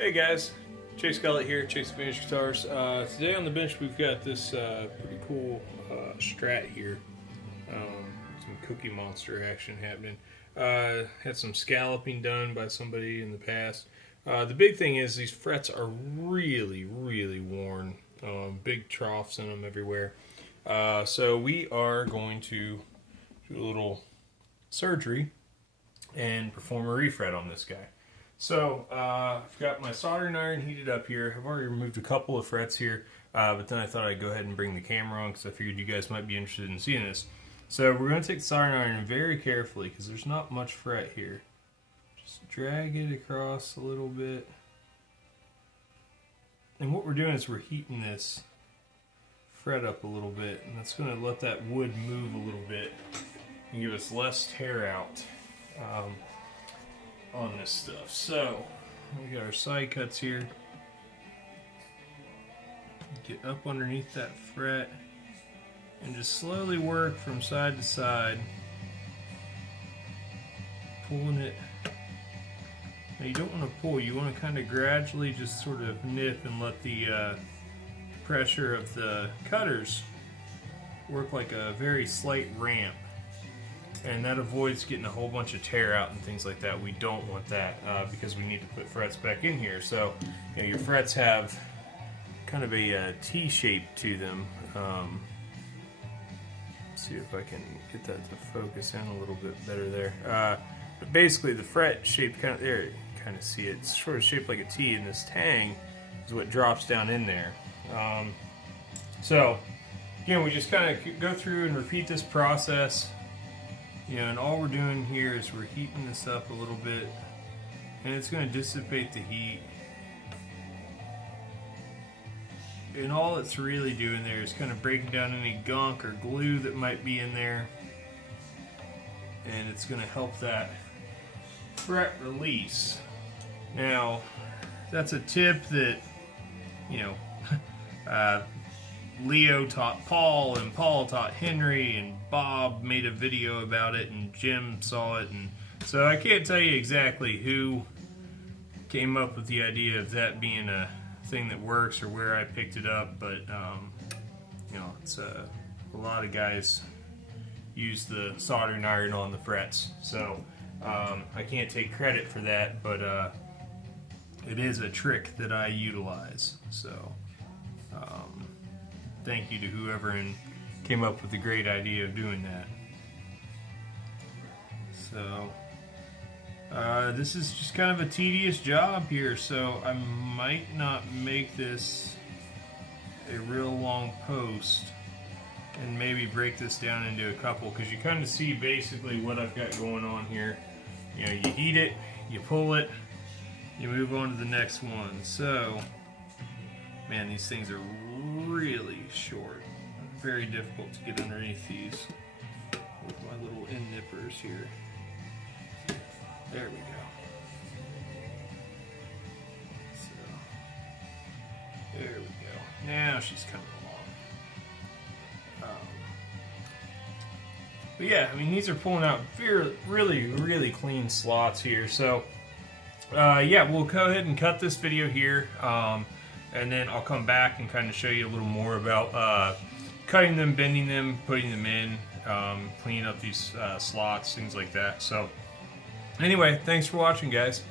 Hey guys, Chase Gullett here, Chase Vintage Guitars. Today on the bench we've got this pretty cool Strat here. Some Cookie Monster action happening. Had some scalloping done by somebody in the past. The big thing is these frets are really worn. Big troughs in them everywhere. So we are going to do a little surgery and perform a refret on this guy. So, I've got my soldering iron heated up here. I've already removed a couple of frets here, but then I thought I'd go ahead and bring the camera on because I figured you guys might be interested in seeing this. So we're going to take the soldering iron very carefully because there's not much fret here. Just drag it across a little bit. And what we're doing is we're heating this fret up a little bit, and that's going to let that wood move a little bit and give us less tear out. On this stuff. So we got our side cuts here. Get up underneath that fret and just slowly work from side to side, pulling it. Now you don't want to pull, you want to kind of gradually just sort of nip and let the pressure of the cutters work like a very slight ramp. And that avoids getting a whole bunch of tear out and things like that. We don't want that because we need to put frets back in here. So, you know, your frets have kind of a T shape to them. Let's see if I can get that to focus in a little bit better there. But basically, the fret shape kind of there. You kind of see it. It's sort of shaped like a T, and this tang is what drops down in there. So, again, we just kind of go through and repeat this process. You know, and all we're doing here is we're heating this up a little bit, and it's going to dissipate the heat. And all it's really doing there is kind of breaking down any gunk or glue that might be in there, and it's going to help that fret release. Now, that's a tip that, you know, Leo taught Paul, and Paul taught Henry, and Bob made a video about it, and Jim saw it, and so I can't tell you exactly who came up with the idea of that being a thing that works or where I picked it up, but you know, it's a lot of guys use the soldering iron on the frets, so I can't take credit for that, but it is a trick that I utilize. So thank you to whoever came up with the great idea of doing that. So this is just kind of a tedious job here, so I might not make this a real long post and maybe break this down into a couple, because you kind of see basically what I've got going on here. You know, you heat it, you pull it, you move on to the next one. So, man, these things are really short. Very difficult to get underneath these with my little end nippers here. There we go. So, there we go. Now she's coming along. But yeah, I mean, these are pulling out really clean slots here. So, yeah, we'll go ahead and cut this video here. And then I'll come back and kind of show you a little more about cutting them, bending them, putting them in, cleaning up these slots, things like that. So anyway, thanks for watching, guys.